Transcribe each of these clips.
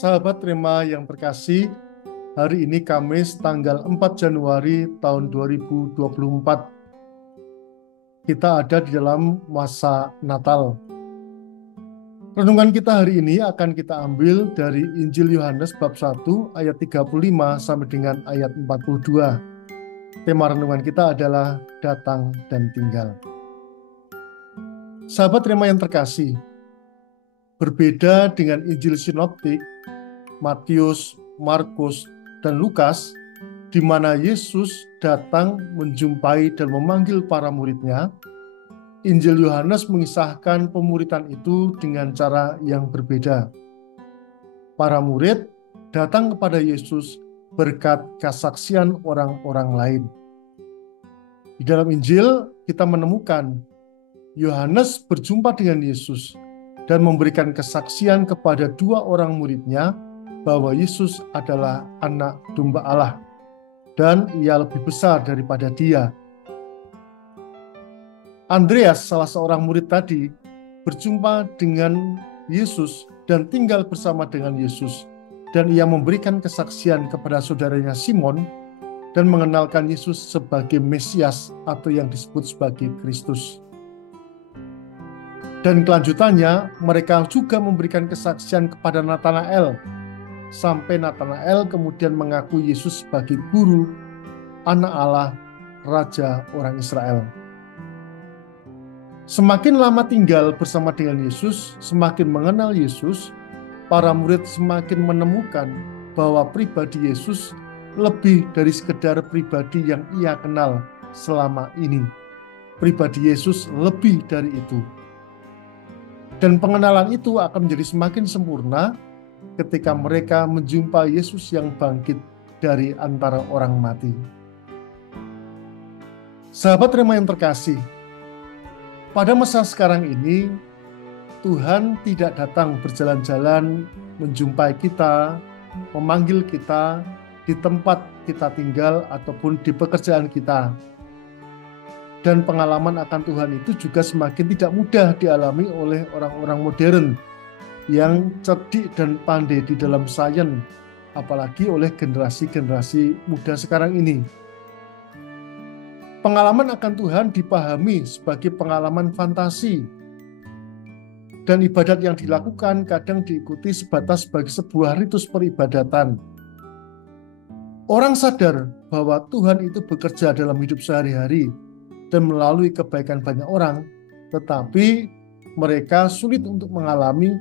Sahabat Rema yang terkasih, hari ini Kamis tanggal 4 Januari tahun 2024. Kita ada di dalam masa Natal. Renungan kita hari ini akan kita ambil dari Injil Yohanes bab 1 ayat 35 sampai dengan ayat 42. Tema renungan kita adalah datang dan tinggal. Sahabat Rema yang terkasih, berbeda dengan Injil Sinoptik, Matius, Markus, dan Lukas, di mana Yesus datang menjumpai dan memanggil para muridnya, Injil Yohanes mengisahkan pemuritan itu dengan cara yang berbeda. Para murid datang kepada Yesus berkat kesaksian orang-orang lain. Di dalam Injil kita menemukan Yohanes berjumpa dengan Yesus dan memberikan kesaksian kepada dua orang muridnya bahwa Yesus adalah anak domba Allah dan ia lebih besar daripada dia. Andreas, salah seorang murid tadi, berjumpa dengan Yesus dan tinggal bersama dengan Yesus, dan ia memberikan kesaksian kepada saudaranya Simon dan mengenalkan Yesus sebagai Mesias atau yang disebut sebagai Kristus. Dan kelanjutannya mereka juga memberikan kesaksian kepada Natanael, sampai Natanael kemudian mengaku Yesus sebagai guru, anak Allah, raja orang Israel. Semakin lama tinggal bersama dengan Yesus, semakin mengenal Yesus, para murid semakin menemukan bahwa pribadi Yesus lebih dari sekedar pribadi yang ia kenal selama ini. Pribadi Yesus lebih dari itu. Dan pengenalan itu akan menjadi semakin sempurna ketika mereka menjumpai Yesus yang bangkit dari antara orang mati. Sahabat Rema yang terkasih, pada masa sekarang ini, Tuhan tidak datang berjalan-jalan menjumpai kita, memanggil kita di tempat kita tinggal ataupun di pekerjaan kita. Dan pengalaman akan Tuhan itu juga semakin tidak mudah dialami oleh orang-orang modern yang cerdik dan pandai di dalam sains, apalagi oleh generasi-generasi muda sekarang ini. Pengalaman akan Tuhan dipahami sebagai pengalaman fantasi, dan ibadat yang dilakukan kadang diikuti sebatas sebagai sebuah ritus peribadatan. Orang sadar bahwa Tuhan itu bekerja dalam hidup sehari-hari dan melalui kebaikan banyak orang, tetapi mereka sulit untuk mengalami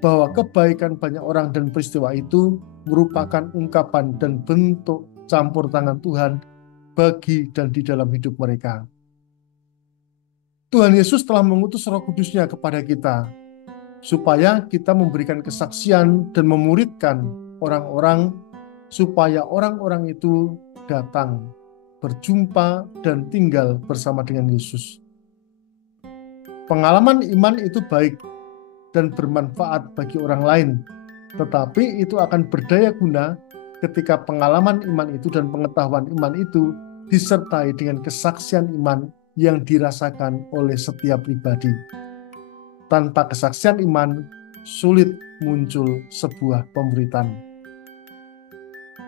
bahwa kebaikan banyak orang dan peristiwa itu merupakan ungkapan dan bentuk campur tangan Tuhan bagi dan di dalam hidup mereka. Tuhan Yesus telah mengutus Roh Kudus-Nya kepada kita, supaya kita memberikan kesaksian dan memuridkan orang-orang, supaya orang-orang itu datang, berjumpa, dan tinggal bersama dengan Yesus. Pengalaman iman itu baik dan bermanfaat bagi orang lain, tetapi itu akan berdaya guna ketika pengalaman iman itu dan pengetahuan iman itu disertai dengan kesaksian iman yang dirasakan oleh setiap pribadi. Tanpa kesaksian iman, sulit muncul sebuah pemberitaan.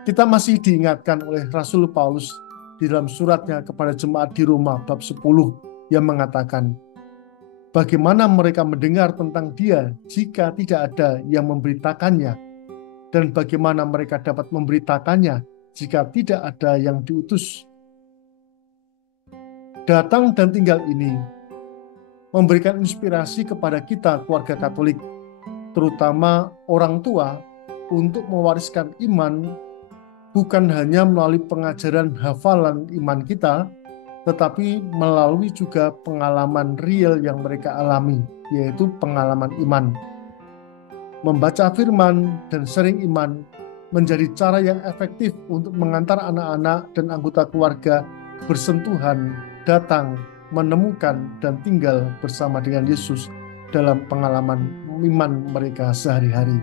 Kita masih diingatkan oleh Rasul Paulus di dalam suratnya kepada jemaat di Roma bab 10 yang mengatakan, bagaimana mereka mendengar tentang Dia jika tidak ada yang memberitakannya, dan bagaimana mereka dapat memberitakannya jika tidak ada yang diutus. Datang dan tinggal ini memberikan inspirasi kepada kita keluarga Katolik, terutama orang tua, untuk mewariskan iman bukan hanya melalui pengajaran hafalan iman kita, tetapi melalui juga pengalaman real yang mereka alami, yaitu pengalaman iman. Membaca firman dan sering iman menjadi cara yang efektif untuk mengantar anak-anak dan anggota keluarga bersentuhan, datang, menemukan, dan tinggal bersama dengan Yesus dalam pengalaman iman mereka sehari-hari.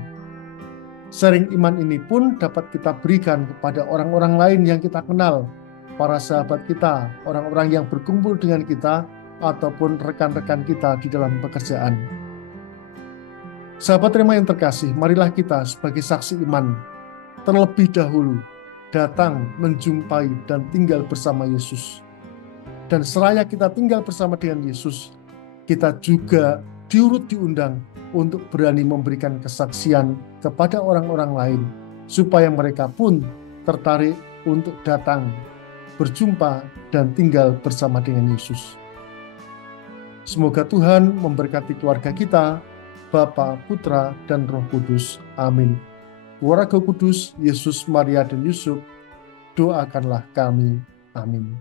Sharing iman ini pun dapat kita berikan kepada orang-orang lain yang kita kenal, para sahabat kita, orang-orang yang berkumpul dengan kita, ataupun rekan-rekan kita di dalam pekerjaan. Sahabat Rema yang terkasih, marilah kita sebagai saksi iman terlebih dahulu datang menjumpai dan tinggal bersama Yesus. Dan seraya kita tinggal bersama dengan Yesus, kita juga diundang untuk berani memberikan kesaksian kepada orang-orang lain, supaya mereka pun tertarik untuk datang, berjumpa, dan tinggal bersama dengan Yesus. Semoga Tuhan memberkati keluarga kita, Bapa, Putra, dan Roh Kudus. Amin. Keluarga Kudus, Yesus, Maria, dan Yusuf, doakanlah kami. Amin.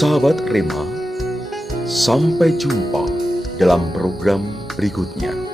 Sahabat Rema, sampai jumpa dalam program berikutnya.